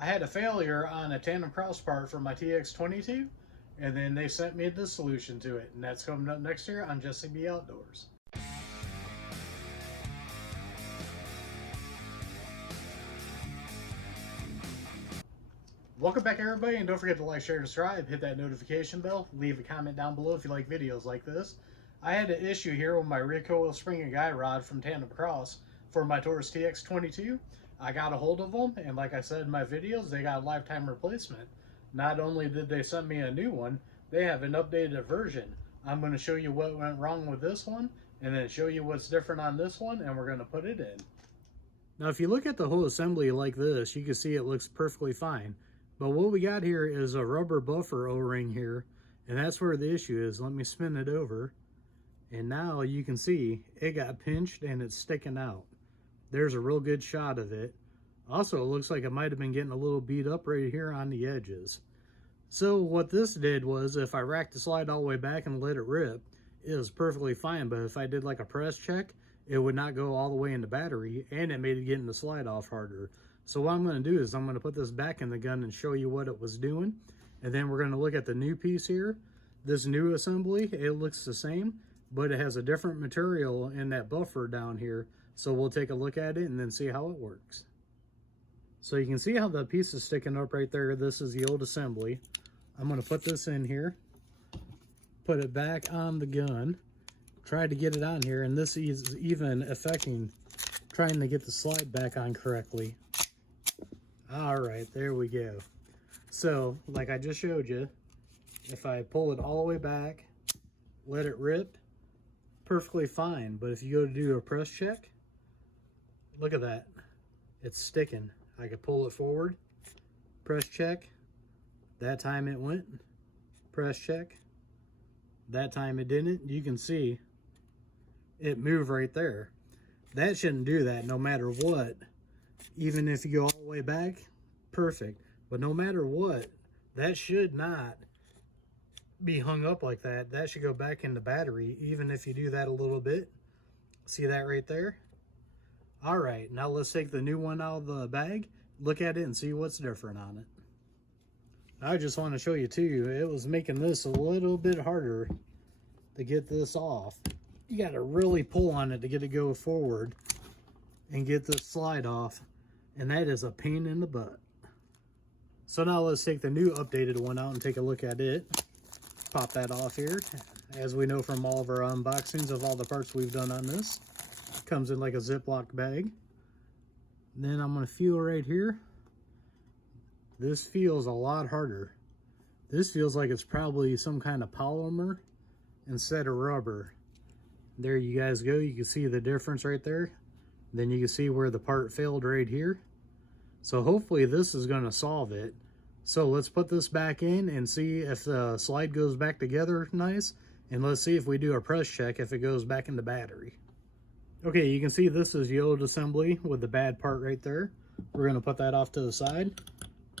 I had a failure on a TandemKross part for my TX22, and then they sent me the solution to it, and that's coming up next year on Jesse Outdoors. Welcome back, everybody, and don't forget to like, share, and subscribe. Hit that notification bell. Leave a comment down below if you like videos like this. I had an issue here with my recoil spring and guide rod from TandemKross for my Taurus Tx22. I got a hold of them, and like I said in my videos, they got a lifetime replacement. Not only did they send me a new one, they have an updated version. I'm going to show you what went wrong with this one, and then show you what's different on this one, and we're going to put it in. Now, if you look at the whole assembly like this, you can see it looks perfectly fine. But what we got here is a rubber buffer O-ring here, and that's where the issue is. Let me spin it over, and now you can see it got pinched and it's sticking out. There's a real good shot of it. Also, it looks like it might have been getting a little beat up right here on the edges. So what this did was, if I racked the slide all the way back and let it rip, it was perfectly fine. But if I did like a press check, it would not go all the way in the battery, and it made it getting the slide off harder. So what I'm going to do is I'm going to put this back in the gun and show you what it was doing. And then we're going to look at the new piece here. This new assembly, it looks the same, but it has a different material in that buffer down here. So we'll take a look at it and then see how it works. So you can see how the piece is sticking up right there. This is the old assembly. I'm going to put this in here, put it back on the gun, try to get it on here, and this is even affecting trying to get the slide back on correctly. All right, there we go. So, like I just showed you, if I pull it all the way back, let it rip, perfectly fine. But if you go to do a press check, look at that. It's sticking. I could pull it forward, press check. That time it went. Press check. That time it didn't. You can see it moved right there. That shouldn't do that no matter what. Even if you go all the way back, perfect. But no matter what, that should not be hung up like that. That should go back in the battery, even if you do that a little bit. See that right there? All right, now let's take the new one out of the bag, look at it, and see what's different on it. I just want to show you too, it was making this a little bit harder to get this off. You got to really pull on it to get it go forward and get this slide off, and that is a pain in the butt. So now let's take the new updated one out and take a look at it. Pop that off here. As we know from all of our unboxings of all the parts we've done on this, it comes in like a Ziploc bag. Then I'm going to feel right here. This feels a lot harder. This feels like it's probably some kind of polymer instead of rubber. There you guys go. You can see the difference right there. Then you can see where the part failed right here. So hopefully this is going to solve it. So let's put this back in and see if the slide goes back together nice. And let's see if we do a press check if it goes back in the battery. Okay, you can see this is the old assembly with the bad part right there. We're going to put that off to the side.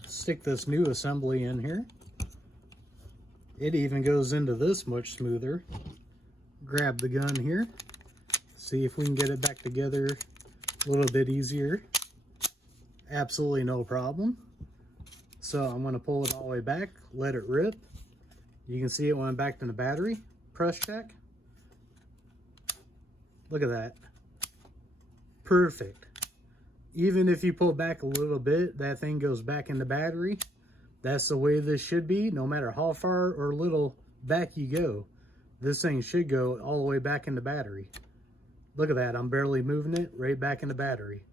Stick this new assembly in here. It even goes into this much smoother. Grab the gun here. See if we can get it back together a little bit easier. Absolutely no problem. So I'm going to pull it all the way back, let it rip. You can see it went back to the battery. Press check. Look at that. Perfect. Even if you pull back a little bit, that thing goes back in the battery. That's the way this should be, no matter how far or little back you go. This thing should go all the way back in the battery. Look at that, I'm barely moving it, right back in the battery.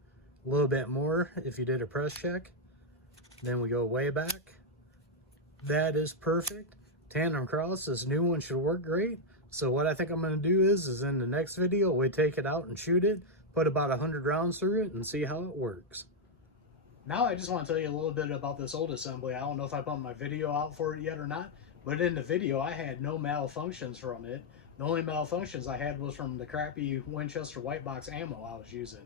A little bit more if you did a press check. Then we go way back. That is perfect. TandemKross, this new one should work great. So what I think I'm going to do is in the next video, we take it out and shoot it, put about 100 rounds through it, and see how it works. Now I just want to tell you a little bit about this old assembly. I don't know if I put my video out for it yet or not, but in the video I had no malfunctions from it. The only malfunctions I had was from the crappy Winchester white box ammo I was using.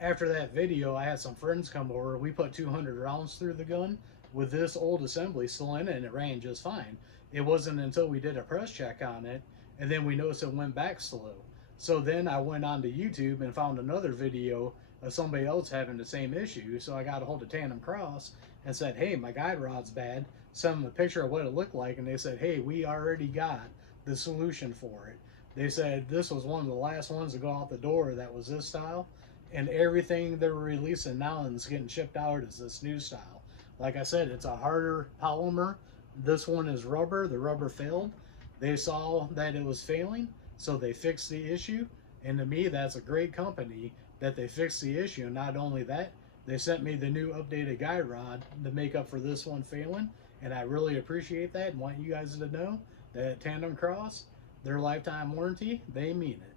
After that video, I had some friends come over. We put 200 rounds through the gun with this old assembly still in it, and it ran just fine. It wasn't until we did a press check on it, and then we noticed it went back slow. So then I went on to YouTube and found another video of somebody else having the same issue. So I got a hold of TandemKross and said, hey, my guide rod's bad. Sent them a picture of what it looked like, and they said, hey, we already got the solution for it. They said this was one of the last ones to go out the door that was this style, and everything they're releasing now and it's getting shipped out is this new style. Like I said, it's a harder polymer. This one is rubber. The rubber failed. They saw that it was failing, so they fixed the issue. And to me, that's a great company that they fixed the issue. Not only that, they sent me the new updated guide rod to make up for this one failing. And I really appreciate that and want you guys to know that TandemKross, their lifetime warranty, they mean it.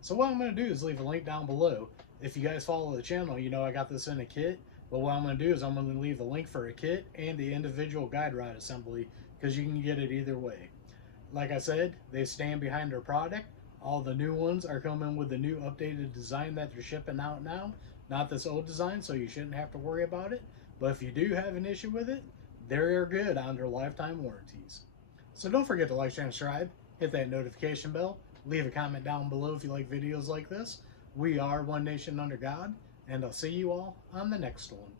So what I'm going to do is leave a link down below. If you guys follow the channel, you know I got this in a kit. But what I'm going to do is I'm going to leave a link for a kit and the individual guide rod assembly, because you can get it either way. Like I said, they stand behind their product. All the new ones are coming with the new updated design that they're shipping out now. Not this old design, so you shouldn't have to worry about it. But if you do have an issue with it, they're good on their lifetime warranties. So don't forget to like, share, and subscribe. Hit that notification bell. Leave a comment down below if you like videos like this. We are one nation under God, and I'll see you all on the next one.